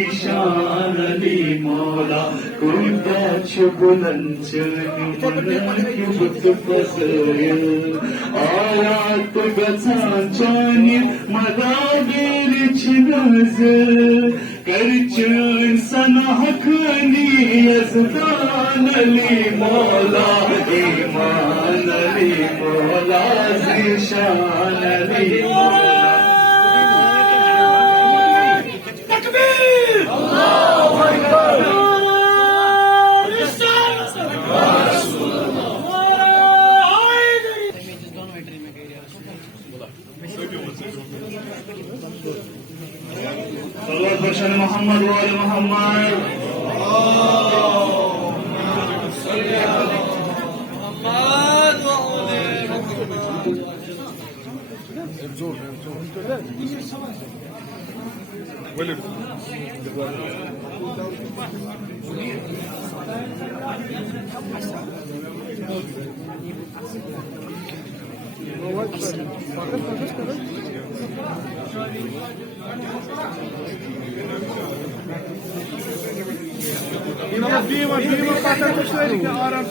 ज़ीशान अली मौला कोणता बुलंदशनी बुत फसयल आयात गचांचानी मदागेरच नजर करचन सनाहखनी यज़दान अली मौला ईमान अली मौला ज़ीशान अली मौला मोहम्मद वाले Mohammad Dimas pasar por su área, ahora